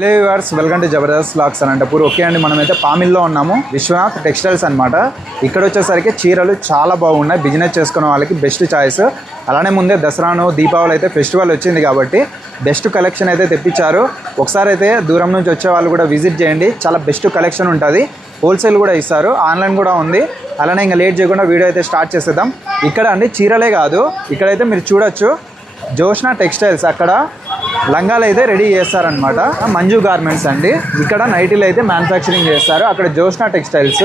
Hello viewers, welcome to Jabardasth vlogs Anantapur. Okay అండి, మనమైతే పామిల్లో ఉన్నాము. విశ్వనాథ్ టెక్స్టైల్స్ అనమాట. ఇక్కడ వచ్చేసరికి చీరలు చాలా బాగున్నాయి. బిజినెస్ చేసుకునే వాళ్ళకి బెస్ట్ చాయిస్. అలానే ముందే దసరాను దీపావళి అయితే ఫెస్టివల్ వచ్చింది కాబట్టి బెస్ట్ కలెక్షన్ అయితే తెప్పించారు. ఒకసారి అయితే దూరం నుంచి వచ్చే వాళ్ళు కూడా విజిట్ చేయండి. చాలా బెస్ట్ కలెక్షన్ ఉంటుంది. హోల్సేల్ కూడా ఇస్తారు, ఆన్లైన్ కూడా ఉంది. అలానే ఇంకా లేట్ చేయకుండా వీడియో అయితే స్టార్ట్ చేసేద్దాం. ఇక్కడ అండి చీరలే కాదు, ఇక్కడైతే మీరు చూడొచ్చు జోష్నా టెక్స్టైల్స్. అక్కడ లంగాలు అయితే రెడీ చేస్తారనమాట. మంజు గార్మెంట్స్ అండి. ఇక్కడ నైటీలు అయితే మ్యానుఫ్యాక్చరింగ్ చేస్తారు. అక్కడ జోష్నా టెక్స్టైల్స్,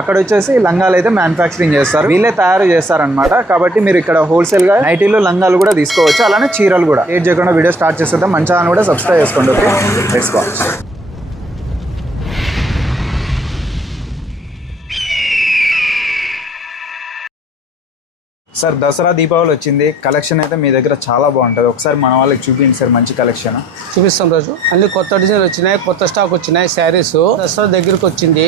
అక్కడ వచ్చేసి లంగాలు అయితే మ్యానుఫ్యాక్చరింగ్ చేస్తారు. వీళ్ళే తయారు చేస్తారనమాట. కాబట్టి మీరు ఇక్కడ హోల్సేల్గా నైటీలు లంగాలు కూడా తీసుకోవచ్చు, అలానే చీరలు కూడా. లేట్ చేయకుండా వీడియో స్టార్ట్ చేసేద్దాం. మన ఛానల్ కూడా సబ్స్క్రైబ్ చేసుకోండి. Okay, let's watch. Sir, Dasara Deepavali వచ్చింది. కలెక్షన్ అయితే మీ దగ్గర చాలా బాగుంటుంది. ఒకసారి మన వాళ్ళకి చూపించండి సార్, మంచి కలెక్షన్ చూపిస్తాం. రోజు అన్ని కొత్త డిజైన్లు వచ్చినాయి, కొత్త స్టాక్ వచ్చినాయి. శారీస్ దసరా దగ్గరకు వచ్చింది.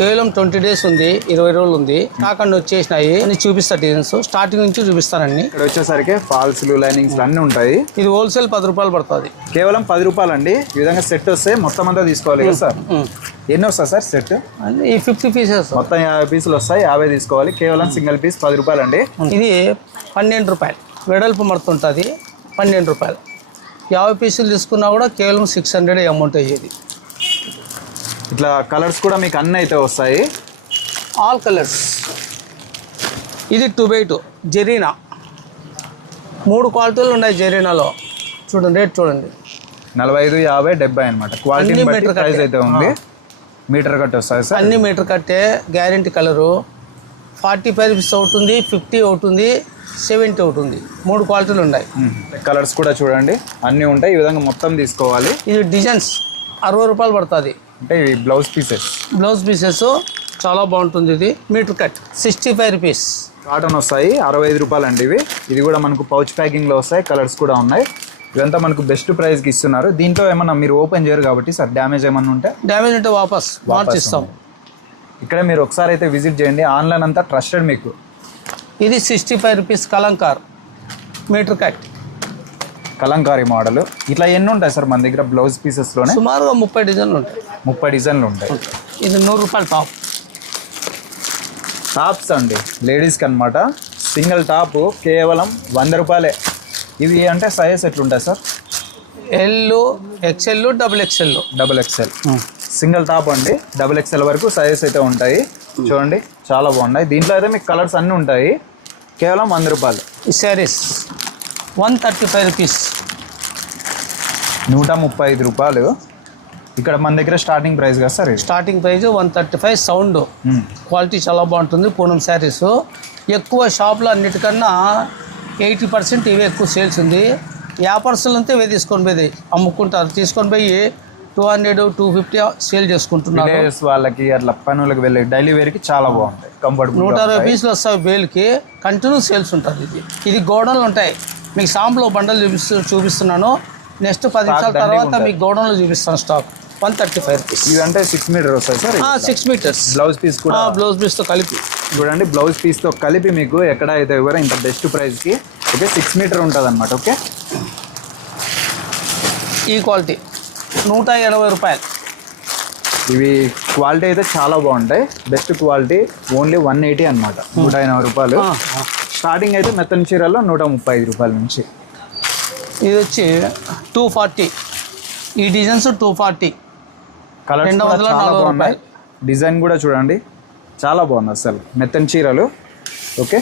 కేవలం 20 days ఉంది, 20 రోజులు ఉంది. కాకుండా వచ్చేసినాయి అన్ని చూపిస్తా. డిజైన్స్ స్టార్టింగ్ నుంచి చూపిస్తానండి. ఇక్కడ వచ్చేసరికి ఫాల్స్లు, లైనింగ్స్ అన్నీ ఉంటాయి. ఇది హోల్సేల్ 10 రూపాయలు పడుతుంది. కేవలం 10 రూపాయలు అండి. ఈ విధంగా సెట్ వస్తే మొత్తం అంతా తీసుకోవాలి కదా సార్? ఎన్ని వస్తాయి సార్ సెట్? ఈ 50 pieces మొత్తం 50 పీసులు వస్తాయి. 50 తీసుకోవాలి. కేవలం సింగిల్ పీస్ 10 రూపాయలు అండి. ఇది 12 రూపాయలు వెడల్పు మడుతుంటుంది. 12 రూపాయలు. 50 పీసులు తీసుకున్నా కూడా కేవలం 600 అమౌంట్ అయ్యేది. ఇట్లా కలర్స్ కూడా మీకు అన్నీ అయితే వస్తాయి. All colours. ఇది 2x2 జెరీనా. 3 క్వాలిటీలు ఉన్నాయి జెరీనాలో. చూడండి, రేట్ చూడండి. 45, 50, 70 అనమాట. క్వాలిటీ ప్రైస్ అయితే ఉంది. మీటర్ కట్ వస్తాయి సార్. అన్ని మీటర్ కట్టే. గ్యారెంటీ కలరు 45 రూపీస్ అవుతుంది, 50 అవుతుంది, 70 అవుతుంది. 3 క్వాలిటీలు ఉన్నాయి. కలర్స్ కూడా చూడండి అన్నీ ఉంటాయి. ఈ విధంగా మొత్తం తీసుకోవాలి. ఇది డిజైన్స్ 60 రూపాయలు పడుతుంది. అంటే ఇవి బ్లౌజ్ పీసెస్. బ్లౌజ్ పీసెస్ చాలా బాగుంటుంది. ఇది మీటర్ కట్ 65 రూపీస్. కాటన్ వస్తాయి 65 రూపాయలు అండి ఇవి. ఇది కూడా మనకు పౌచ్ ప్యాకింగ్లో వస్తాయి. కలర్స్ కూడా ఉన్నాయి. ఇదంతా మనకు బెస్ట్ ప్రైస్కి ఇస్తున్నారు. దీంట్లో ఏమన్నా మీరు ఓపెన్ చేయరు కాబట్టి సార్, డ్యామేజ్ ఏమన్నా ఉంటే వాపస్ ఇస్తాం. ఇక్కడ మీరు ఒకసారి అయితే విజిట్ చేయండి. ఆన్లైన్ అంతా ట్రస్టెడ్ మీకు. ఇది 65 rupees Kalamkari metre cut. Kalamkari model. ఇట్లా ఎన్ని ఉంటాయి సార్ మన దగ్గర బ్లౌజ్ పీసెస్లోనే? సుమారుగా 30 డిజైన్లు ఉంటాయి. 30 డిజైన్లు ఉంటాయి. ఇది 100 రూపాయలు టాప్. టాప్స్ అండి లేడీస్కి అనమాట. సింగిల్ టాప్ కేవలం 100 రూపాయలే. ఇవి అంటే సైజ్ ఎట్లుంటాయి sir? L, XL, XXL. Single top అండి. XXL వరకు సైజెస్ అయితే ఉంటాయి. చూడండి చాలా బాగున్నాయి. దీంట్లో అయితే మీకు కలర్స్ అన్నీ ఉంటాయి. కేవలం 100 రూపాయలు. ఈ శారీస్ 135 రూపీస్. 135 రూపాయలు. ఇక్కడ మన దగ్గర స్టార్టింగ్ ప్రైస్ కదా sir? Starting price 135. Sound quality చాలా బాగుంటుంది. పూనం శారీస్ ఎక్కువ షాప్లో అన్నిటికన్నా 80% ఇవే ఎక్కువ సేల్స్ ఉంది. వ్యాపారస్తులు అంతా ఇవే తీసుకొని పోయి అమ్ముకుంటారు. తీసుకొని పోయి 200, 250 సేల్ చేసుకుంటున్నారు. వాళ్ళకి అట్లా పనులకు వెళ్ళి డైలీ వేర్కి చాలా బాగుంటాయి. కంఫర్టబుల్. 160 పీసులు వస్తాయి బేల్కి. కంటిన్యూ సేల్స్ ఉంటుంది. ఇది గోడౌన్లు ఉంటాయి. మీకు సాంపుల్ బండలు చూపిస్తున్నాను. నెక్స్ట్ 10 నిమిషాల తర్వాత మీకు గోడౌన్లో చూపిస్తాను స్టాక్. 135 రూపీస్. ఇదంటే 6 మీటర్ వస్తాయి సార్? 6 మీటర్స్. బ్లౌజ్ పీస్ కూడా బ్లౌజ్ పీస్తో కలిపి చూడండి. బ్లౌజ్ పీస్తో కలిపి మీకు ఎక్కడ అయితే ఇవ్వరో ఇంత బెస్ట్ ప్రైస్కి. ఓకే, 6 మీటర్ ఉంటుంది అనమాట. ఓకే, ఈ క్వాలిటీ 180 రూపాయలు. ఇవి క్వాలిటీ అయితే చాలా బాగుంటాయి. Best quality. ఓన్లీ 180 అనమాట. 180 రూపాయలు. స్టార్టింగ్ అయితే మెత్తని చీరల్లో 135 రూపాయల నుంచి. ఇది వచ్చి 240. ఈ డిజైన్స్ 240. కలర్స్ 240 రూపాయలు. డిజైన్ కూడా చూడండి చాలా బాగుంది అసలు. మెత్తని చీరలు. ఓకే,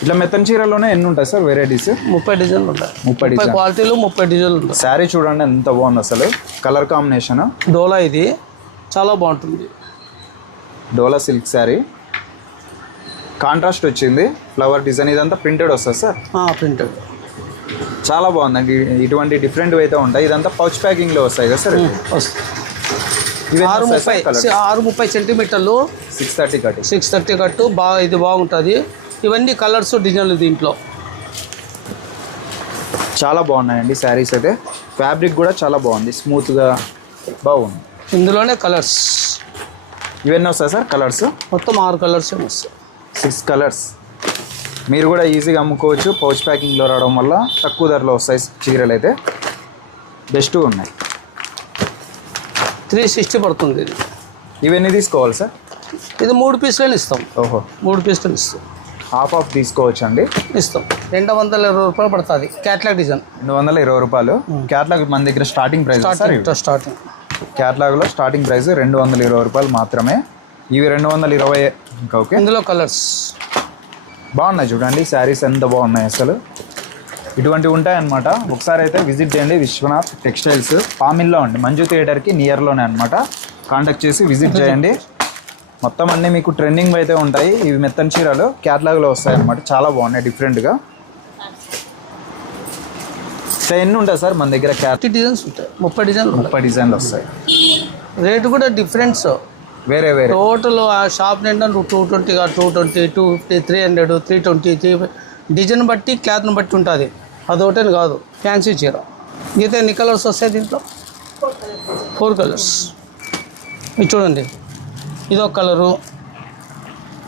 ఇట్లా మెత్తని చీరలోనే ఎన్ని ఉంటాయి సార్ వెరైటీస్? 30 డిజైన్లు ఉంటాయి. 30 క్వాలిటీలు 30 డిజైన్లు ఉంటాయి. శారీ చూడండి ఎంత బాగుంది అసలు. కలర్ కాంబినేషన్ డోలా. ఇది చాలా బాగుంటుంది. డోలా సిల్క్ శారీ. కాంట్రాస్ట్ వచ్చింది. Flower design. ఇదంతా ప్రింటెడ్ వస్తుంది సార్? ప్రింటెడ్. చాలా బాగుందండి. ఇటువంటి డిఫరెంట్ అయితే ఉంటాయి. ఇదంతా పౌచ్ ప్యాకింగ్లో వస్తాయి కదా సార్? 630 సెంటీమీటర్లు. 630 కట్టు. ఇది బాగుంటుంది. ఇవన్నీ కలర్స్, డిజైన్లు దీంట్లో చాలా బాగున్నాయండి శారీస్ అయితే. ఫ్యాబ్రిక్ కూడా చాలా బాగుంది, స్మూత్గా బాగుంది. ఇందులోనే కలర్స్ ఇవన్నీ వస్తాయి సార్? కలర్స్ మొత్తం 6 కలర్స్ వస్తాయి. 6 కలర్స్. మీరు కూడా ఈజీగా అమ్ముకోవచ్చు. పౌచ్ ప్యాకింగ్లో రావడం వల్ల తక్కువ ధరలో వస్తాయి చీరలు అయితే. బెస్ట్గా ఉన్నాయి. 360 పడుతుంది ఇది. ఇవన్నీ తీసుకోవాలి సార్? ఇది 3 పీసులని ఇస్తాం. ఓహో, 3 పీసులని ఇస్తాం. హాఫ్ ఆఫ్ తీసుకోవచ్చు అండి. ఇస్తాం. 220 రూపాయలు పడుతుంది క్యాట్లాగ్ డిజైన్. 220 రూపాయలు క్యాట్లాగ్ మన దగ్గర స్టార్టింగ్ ప్రైస్. స్టార్టింగ్ క్యాట్లాగ్లో స్టార్టింగ్ ప్రైస్ 220 రూపాయలు మాత్రమే. ఇవి 220. ఇంకా ఓకే. ఇందులో కలర్స్ బాగున్నాయి చూడండి, శారీస్ ఎంత బాగున్నాయి అసలు. ఇటువంటివి ఉంటాయన్నమాట. ఒకసారి అయితే విజిట్ చేయండి విశ్వనాథ్ టెక్స్టైల్స్, పామిల్లో అండి, మంజు థియేటర్కి నియర్లోనే అనమాట. కాంటాక్ట్ చేసి విజిట్ చేయండి. మొత్తం అన్నీ మీకు ట్రెండింగ్ అయితే ఉంటాయి. ఇవి మెత్తని చీరలు క్యాట్లాగ్లో వస్తాయి అన్నమాట. చాలా బాగున్నాయి డిఫరెంట్గా. ఎన్ని ఉంటాయి సార్ మన దగ్గర? 30 డిజైన్స్ ఉంటాయి. 30 డిజైన్లు 30 డిజైన్లు వస్తాయి. రేటు కూడా డిఫరెన్స్ వేరే వేరే. టోటల్ ఆ షాప్ నిండా 220, 220, 250, 300, 320 డిజైన్ బట్టి క్లాత్ని బట్టి ఉంటుంది. అదొకటేని కాదు. ఫ్యాన్సీ చీర. మిగతా ఎన్ని కలర్స్ వస్తాయి దీంట్లో? 4 కలర్స్. ఇది చూడండి, ఇదొక కలరు.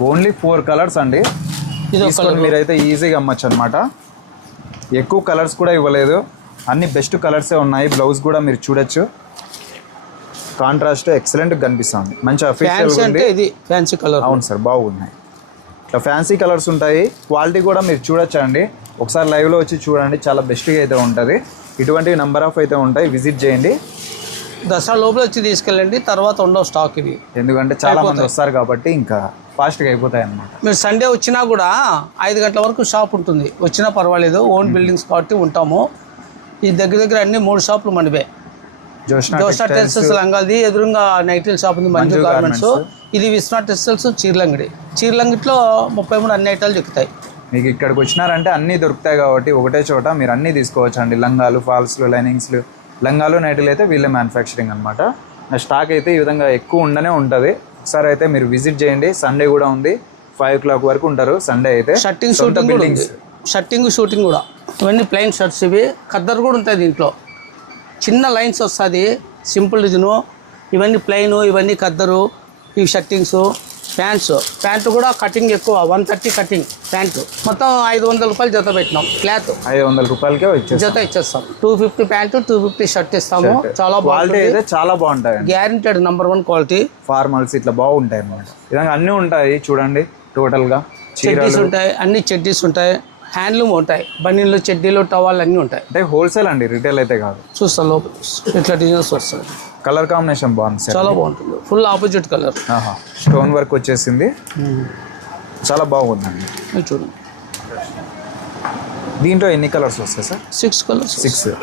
ఓన్లీ 4 కలర్స్ అండి. ఇదొక కలర్. మీరైతే ఈజీగా అమ్మచ్చు అనమాట. ఎక్కువ కలర్స్ కూడా ఇవ్వలేదు, అన్ని బెస్ట్ కలర్సే ఉన్నాయి. బ్లౌజ్ కూడా మీరు చూడొచ్చు, కాంట్రాస్ట్ ఎక్సలెంట్ కనిపిస్తుంది. మంచి అఫీషియల్ అంటే ఇది ఫ్యాన్సీ కలర్. అవును సార్, బాగున్నాయి. ఇట్లా ఫ్యాన్సీ కలర్స్ ఉంటాయి. క్వాలిటీ కూడా మీరు చూడొచ్చు అండి. ఒకసారి లైవ్లో వచ్చి చూడండి, చాలా బెస్ట్గా అయితే ఉంటుంది. ఇటువంటి నెంబర్ ఆఫ్ అయితే ఉంటాయి. విజిట్ చేయండి. దసరా లోపల వచ్చి తీసుకెళ్ళండి, తర్వాత ఉండవు స్టాక్ ఇవి. ఎందుకంటే చాలా మంది వస్తారు కాబట్టి ఇంకా ఫాస్ట్గా అయిపోతాయి అన్నమాట. మీరు సండే వచ్చినా కూడా 5 గంటల వరకు షాప్ ఉంటుంది. వచ్చినా పర్వాలేదు, ఓన్ బిల్డింగ్స్ కాబట్టి ఉంటాము. ఈ దగ్గర అన్ని 3 షాపులు మనవే. జోష్నా టెక్స్టైల్స్ లంగాది, ఎదురుగా నైటీల్ షాప్ ఉంది మంజు గార్మెంట్స్. ఇది విశ్వనాథ్ టెక్స్టైల్స్ చీరలంగడి. చీరలంగిట్లో 33 అన్ని ఐటాలు దొరుకుతాయి. మీకు ఇక్కడికి వచ్చినారంటే అన్నీ దొరుకుతాయి కాబట్టి ఒకటే చోట మీరు అన్నీ తీసుకోవచ్చు అండి. లంగాలు, ఫాల్స్లు, లైనింగ్స్లు, లంగాలు, నైటీలు అయితే వీళ్ళే మ్యానుఫ్యాక్చరింగ్ అనమాట. స్టాక్ అయితే ఈ విధంగా ఎక్కువ ఉండనే ఉంటుంది. ఒకసారి అయితే మీరు విజిట్ చేయండి. సండే కూడా ఉంది, 5 o'clock వరకు ఉంటారు సండే అయితే. షర్టింగ్ షూటింగ్ కూడా ఉంది. షర్టింగ్ షూటింగ్ కూడా. ఇవన్నీ ప్లెయిన్ షర్ట్స్. ఇవి ఖద్దరు కూడా ఉంటాయి దీంట్లో. చిన్న లైన్స్ వస్తుంది, సింపుల్ డిజైను. ఇవన్నీ ప్లెయిన్, ఇవన్నీ ఖద్దరు. ఇవి షర్టింగ్స్. ప్యాంటు కూడా కటింగ్ ఎక్కువ, 130 కటింగ్ ప్యాంటు. మొత్తం 500 రూపాయలు జత పెట్టినాం. క్లాత్ 500 రూపాయలకే జత ఇచ్చేస్తాం. 250 ప్యాంటు, 250 షర్ట్ ఇస్తాము. చాలా బాగుంటుంది, చాలా బాగుంటాయి. Guaranteed #1 quality. ఫార్మల్స్ ఇట్లా బాగుంటాయి అన్నమాట. విధంగా అన్నీ ఉంటాయి చూడండి. టోటల్గా చెడ్డీస్ ఉంటాయి, అన్ని చెడ్డీస్ ఉంటాయి. హ్యాండ్లూమ్ ఉంటాయి, బనీన్లు, చెడ్డీలు, టవాల్ అన్నీ ఉంటాయి. అంటే హోల్సేల్ అండి, రిటైల్ అయితే కాదు. చూస్తాం లోపల ఇట్లా డిజైన్స్ వస్తాయి. కలర్ కాంబినేషన్ బాగుంది సార్, చాలా బాగుంటుంది. Full opposite colour. Stone work వచ్చేసింది, చాలా బాగుందండి. చూడండి, దీంట్లో ఎన్ని కలర్స్ వస్తాయి సార్? 6 కలర్స్. 6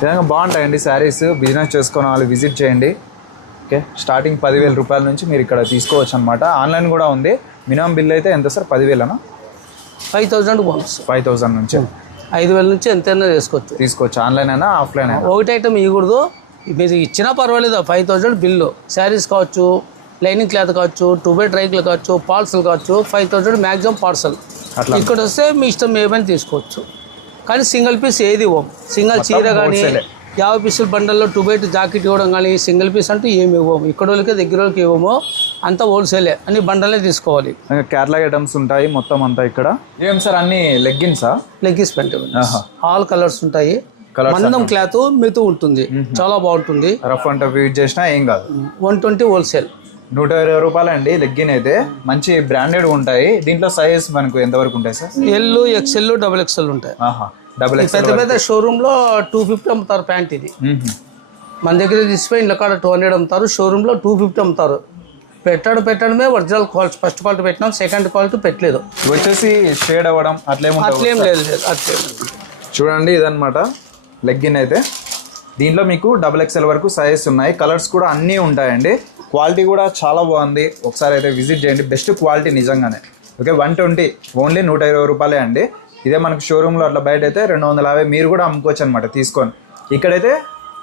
విధంగా బాగుంటాయండి శారీస్. బిజినెస్ చేసుకునే వాళ్ళు విజిట్ చేయండి. ఓకే, స్టార్టింగ్ 10,000 రూపాయల నుంచి మీరు ఇక్కడ తీసుకోవచ్చు అనమాట. ఆన్లైన్ కూడా ఉంది. మినిమం బిల్ అయితే ఎంత సార్? 10,000 5,000 బోనస్. 5,000 నుంచి 5,000 నుంచి ఎంతైనా తీసుకోవచ్చు. ఆన్లైన్ అయినా ఆఫ్లైన్ అయినా. ఒకటి ఐటమ్ ఇవ్వకూడదు, మీరు ఇచ్చినా పర్వాలేదు. 5,000 బిల్లు. శారీస్ కావచ్చు, లైనింగ్ క్లాత్ కావచ్చు, 2 డ్రైక్లు కావచ్చు, పార్సల్ కావచ్చు. 5,000 మ్యాక్సిమం పార్సల్. అట్లా ఇక్కడ వస్తే మీ ఇష్టం ఏమైనా తీసుకోవచ్చు. కానీ సింగిల్ పీస్ ఏది ఇవ్వం. సింగిల్ చీర కానీ 50 పీసుల బండల్లో 2 జాకెట్ ఇవ్వడం కానీ సింగిల్ పీస్ అంటూ ఏమి ఇవ్వము. ఇక్కడ వాళ్ళకి దగ్గర వాళ్ళకి ఇవ్వము. అంతా హోల్సేలే, అన్ని బండలే తీసుకోవాలి. కేరళ ఐటమ్స్ ఉంటాయి మొత్తం అంతా. ఇక్కడ ఏం సార్ అన్ని లెగ్గిన్సా? లెగ్గిన్స్ ప్యాంట్ ఆల్ కలర్స్ ఉంటాయి. మందం క్లాత్ మెతు ఉంటుంది, చాలా బాగుంటుంది. రఫ్ అండ్ టఫ్ యూజ్ చేసినా ఏం కాదు. 120 హోల్సేల్. 120 రూపాయలు అండి లెగ్గిన్ అయితే. మంచి బ్రాండెడ్ ఉంటాయి. దీంట్లో సైజ్ మనకు ఎంతవరకు ఉంటాయి సార్? L, XL, XXL ఉంటాయి. XXL. పెద్ద షోరూమ్ లో 250 అమ్ముతారు ప్యాంట్. ఇది మన దగ్గర తీసుకుపోయి ఇంట్లో కాడ 200 అమ్ముతారు. షోరూమ్ లో 250 అమ్ముతారు. పెట్టడమే ఒరిజినల్ క్వాలిటీ. ఫస్ట్ క్వాలిటీ పెట్టినాం, సెకండ్ క్వాలిటీ పెట్టలేదు. వచ్చేసి షేడ్ అవ్వడం అట్లేం లేదు. చూడండి, ఇదనమాట లెగ్గిన్ అయితే. దీంట్లో మీకు XXL వరకు సైజెస్ ఉన్నాయి. కలర్స్ కూడా అన్నీ ఉంటాయండి. క్వాలిటీ కూడా చాలా బాగుంది. ఒకసారి అయితే విజిట్ చేయండి. బెస్ట్ క్వాలిటీ నిజంగానే. ఓకే, 120 ఓన్లీ 120 రూపాయలే అండి. ఇదే మనకు షోరూంలో అట్లా బయట అయితే 250. మీరు కూడా అమ్ముకోవచ్చు అనమాట తీసుకొని. ఇక్కడైతే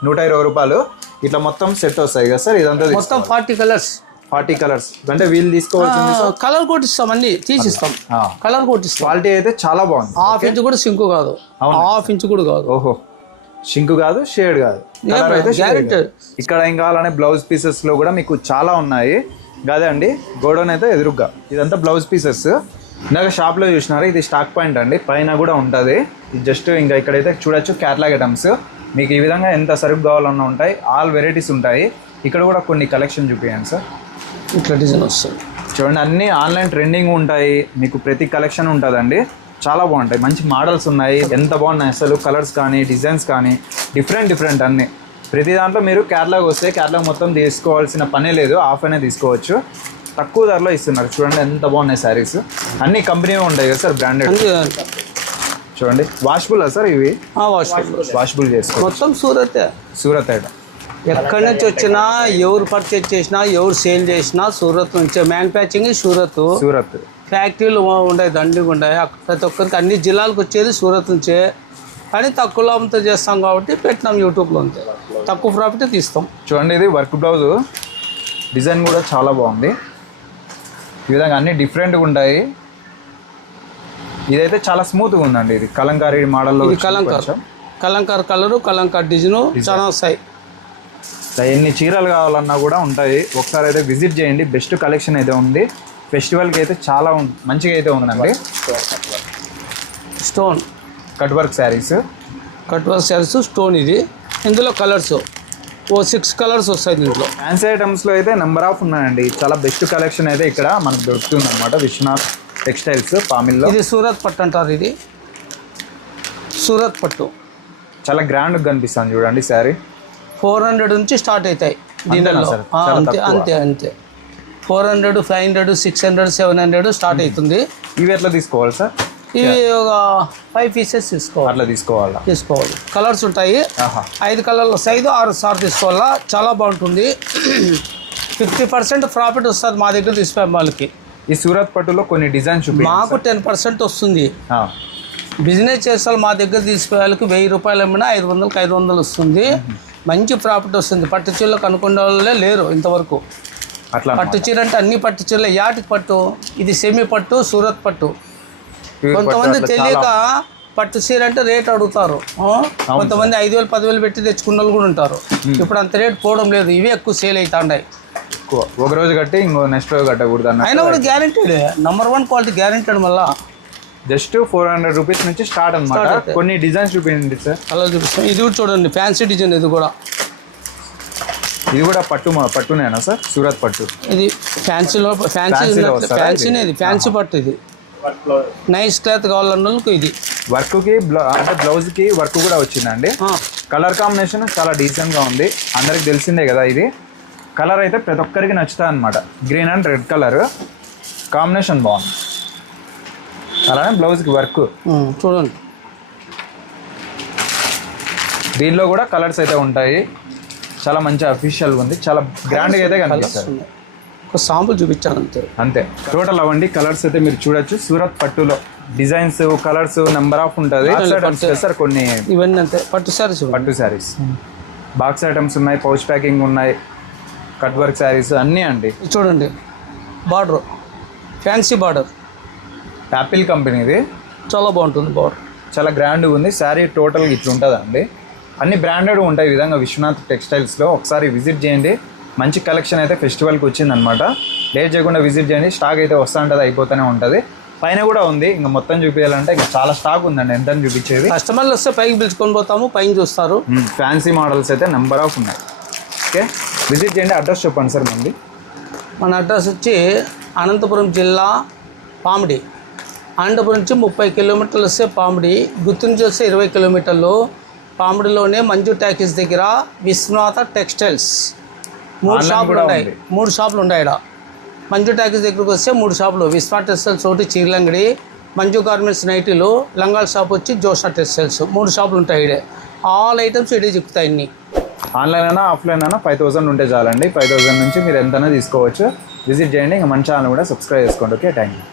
120 రూపాయలు. ఇట్లా మొత్తం సెట్ వస్తాయి కదా సార్? ఇదంతా మొత్తం 40 కలర్స్. 40 కలర్స్ అంటే వీళ్ళు తీసుకోవాల్సింది. కలర్ కొట్టిస్తాం, అన్ని తీసిస్తాం. కలర్ కొట్టిస్తాం. క్వాలిటీ అయితే చాలా బాగుంది. 1/2 ఇంచ్ కూడా సింకు కాదు. 1/2 ఇంచ్ కూడా కాదు. ఓహో, షింకు కాదు, షేడ్ కాదు. ఇక్కడ ఏం కావాలనే బ్లౌజ్ పీసెస్ లో కూడా మీకు చాలా ఉన్నాయి. కాదే అండి, గోడౌన్ అయితే ఎదురుగా. ఇదంతా బ్లౌజ్ పీసెస్. ఇందాక షాప్ లో చూసినారు, ఇది స్టాక్ పాయింట్ అండి. పైన కూడా ఉంటుంది. ఇది జస్ట్ ఇంకా ఇక్కడైతే చూడొచ్చు కేటలాగ్ ఐటమ్స్. మీకు ఈ విధంగా ఎంత సరుకు కావాలన్నా ఉంటాయి, ఆల్ వెరైటీస్ ఉంటాయి. ఇక్కడ కూడా కొన్ని కలెక్షన్ చూపించండి సార్. ఇట్లా డిజైన్ వస్తుంది చూడండి, అన్నీ ఆన్లైన్ ట్రెండింగ్ ఉంటాయి, మీకు ప్రతి కలెక్షన్ ఉంటుందండి. చాలా బాగుంటాయి, మంచి మోడల్స్ ఉన్నాయి, ఎంత బాగున్నాయి అసలు. కలర్స్ కానీ డిజైన్స్ కానీ డిఫరెంట్ అన్నీ. ప్రతి దాంట్లో మీరు కేరళకు వస్తే కేరళ మొత్తం తీసుకోవాల్సిన పనే లేదు, ఆఫ్ అనే తీసుకోవచ్చు. తక్కువ ధరలో ఇస్తున్నారు. చూడండి ఎంత బాగున్నాయి శారీస్. అన్ని కంపెనీ ఉంటాయి కదా సార్, బ్రాండెడ్. చూడండి వాషబుల్ సార్ ఇవి, వాషబుల్ చేసుకో. మొత్తం సూరత్ ఐటమ్. ఎక్కడి నుంచి వచ్చినా, ఎవరు పర్చేజ్ చేసినా, ఎవరు సేల్ చేసినా సూరత్ నుంచే. మ్యానుఫ్యాక్చరింగ్ సూరత్, ఫ్యాక్టరీలు ఉంటాయి, దండిగా ఉంటాయి. ప్రతి ఒక్కరికి అన్ని జిల్లాలకు వచ్చేది సూరత్ నుంచే. కానీ తక్కువ లాభంతో చేస్తాం కాబట్టి పెట్టినాం యూట్యూబ్లో. అంతే, తక్కువ ప్రాఫిట్ తీస్తాం. చూడండి ఇది వర్క్ బ్లౌజ్, డిజైన్ కూడా చాలా బాగుంది. ఈ విధంగా అన్ని డిఫరెంట్గా ఉంటాయి. ఇదైతే చాలా స్మూత్గా ఉందండి. ఇది కలంకారీ మోడల్లో, కలంకార్ కలరు, కలంకార్ డిజైన్ చాలా వస్తాయి. ఎన్ని చీరలు కావాలన్నా కూడా ఉంటాయి. ఒకసారి అయితే విజిట్ చేయండి. బెస్ట్ కలెక్షన్ అయితే ఉంది. ఫెస్టివల్కి అయితే చాలా మంచిగా అయితే ఉందండి. Stone cut work saris, stone. ఇది ఇందులో కలర్స్ 6 కలర్స్ వస్తాయి దీంట్లో. ఫ్యాన్సీ ఐటమ్స్లో అయితే నెంబర్ ఆఫ్ ఉన్నాయండి. చాలా బెస్ట్ కలెక్షన్ అయితే ఇక్కడ మనకు దొరుకుతుంది అనమాట. విశ్వనాథ్ టెక్స్టైల్స్ పామిల్లో. ఇది సూరత్ పట్టు అంటారు. ఇది సూరత్ పట్టు చాలా గ్రాండ్గా కనిపిస్తుంది చూడండి. శారీ 400 నుంచి స్టార్ట్ అవుతాయి దీనిలో. అంతే 400, 500, 600, 700 స్టార్ట్ అవుతుంది. ఇవి ఎట్లా తీసుకోవాలి సార్? ఇవి ఒక 5 పీసెస్ అట్లా తీసుకోవాలి. కలర్స్ ఉంటాయి. 5 కలర్ల సైజు 6 సార్ తీసుకోవాలా. చాలా బాగుంటుంది. 50% ప్రాఫిట్ వస్తుంది మా దగ్గర తీసుకునే వాళ్ళకి. ఈ సూరత్ పట్టులో కొన్ని డిజైన్స్ మాకు 10% వస్తుంది. బిజినెస్ చేసే మా దగ్గర తీసుకునే వాళ్ళకి 1000 రూపాయలు అమ్మినా 500కి 500 వస్తుంది. మంచి ప్రాఫిట్ వస్తుంది. పట్టు చీరలకు అనుకునే వాళ్ళే లేరు ఇంతవరకు. అట్లా పట్టు చీర అంటే అన్ని పట్టు చీరలు. యాటికి పట్టు, ఇది సెమీ పట్టు, సూరత్ పట్టు. కొంతమంది తెలియక పట్టు చీర అంటే రేట్ అడుగుతారు. కొంతమంది 5,000, 10,000 పెట్టి తెచ్చుకున్న వాళ్ళు కూడా ఉంటారు. ఇప్పుడు అంత రేట్ పోవడం లేదు. ఇవే ఎక్కువ సేల్ అవుతాయి. ఒక రోజు కట్టి ఇంకో నెక్స్ట్ రోజు కట్టకూడదు. అయినా కూడా గ్యారెంటీడ్, #1 క్వాలిటీ గ్యారెంటీడ్. మళ్ళీ జస్ట్ 400 రూపీస్ నుంచి స్టార్ట్ అనమాట. కొన్ని డిజైన్స్ చూపించండి సార్. అలా చూపిస్తాం. ఇది కూడా చూడండి, ఫ్యాన్సీ డిజైన్. ఇది కూడా పట్టునేనా సార్? సూరత్ పట్టు. ఇది ఫ్యాన్సీలో ఫ్యాన్సీ పట్టు. ఇది నైస్ క్లాత్ కావాలన్న వాళ్ళకి ఇది. వర్క్కి అంటే బ్లౌజ్కి వర్క్ కూడా వచ్చిందండి. కలర్ కాంబినేషన్ చాలా డీసెంట్గా ఉంది. అందరికి తెలిసిందే కదా. ఇది కలర్ అయితే ప్రతి ఒక్కరికి నచ్చుతుంది అనమాట. Green and red colour combination బాగుంది. అలానే బ్లౌజ్కి వర్క్ చూడండి. దీనిలో కూడా కలర్స్ అయితే ఉంటాయి. చాలా మంచి అఫీషియల్గా ఉంది. చాలా గ్రాండ్గా అయితే కనిపిస్తుంది. ఒక సాంపుల్ చూపించాను అంతే. టోటల్ అవ్వండి కలర్స్ అయితే మీరు చూడొచ్చు. సూరత్ పట్టులో డిజైన్స్, కలర్స్ నెంబర్ ఆఫ్ ఉంటుంది సార్. కొన్ని ఇవన్నీ అంతే పట్టు శారీస్. బాక్స్ ఐటమ్స్ ఉన్నాయి, పౌచ్ ప్యాకింగ్ ఉన్నాయి, కట్ వర్క్ శారీస్ అన్నీ అండి. చూడండి బార్డర్, ఫ్యాన్సీ బార్డర్, యాపిల్ కంపెనీది. చాలా బాగుంటుంది బార్డర్. చాలా గ్రాండ్గా ఉంది. శారీ టోటల్ ఇట్లా ఉంటుందండి. అన్ని బ్రాండెడ్ ఉంటాయి ఈ విధంగా విశ్వనాథ్ టెక్స్టైల్స్లో. ఒకసారి విజిట్ చేయండి. మంచి కలెక్షన్ అయితే ఫెస్టివల్కి వచ్చిందనమాట. లేట్ చేయకుండా విజిట్ చేయండి. స్టాక్ అయితే వస్తూ ఉంటుంది, అయిపోతూనే ఉంటుంది. పైన కూడా ఉంది. ఇంకా మొత్తం చూపించాలంటే ఇంకా చాలా స్టాక్ ఉందండి. ఎంత చూపించేది. కస్టమర్లు వస్తే పైకి పిలుచుకొని పోతాము, పైన చూస్తారు. ఫ్యాన్సీ మోడల్స్ అయితే నెంబర్ ఆఫ్ ఉన్నాయి. ఓకే, విజిట్ చేయండి. అడ్రస్ చెప్పండి సార్ మంది. మన అడ్రస్ వచ్చి అనంతపురం జిల్లా పామిడి. అనంతపురం నుంచి 30 కిలోమీటర్లు వస్తే పామిడి. గుర్తు నుంచి వస్తే 20 కిలోమీటర్లు. పామిడిలోనే మంజు టాకీస్ దగ్గర విశ్వనాథ టెక్స్టైల్స్ 3 షాపులు ఉన్నాయి. ఇక్కడ మంజు టాకీస్ దగ్గరకు వస్తే 3 షాపులు. విశ్వనాథ టెక్స్టైల్స్ ఒకటి చీరలంగడి, మంజు గార్మెంట్స్ నైటీలు, లంగాల షాప్ వచ్చి జోషా టెక్స్టైల్స్. 3 షాపులు ఉంటాయి. ఇడే ఆల్ ఐటమ్స్ ఇడే చెప్తాయి. అన్ని ఆన్లైన్ అయినా ఆఫ్లైన్ అయినా 5,000 ఉంటే చాలండి. 5,000 నుంచి మీరు ఎంతైనా తీసుకోవచ్చు. విజిట్ చేయండి. ఇంకా మన ఛానల్ కూడా సబ్స్క్రైబ్ చేసుకోండి. Okay, thank you.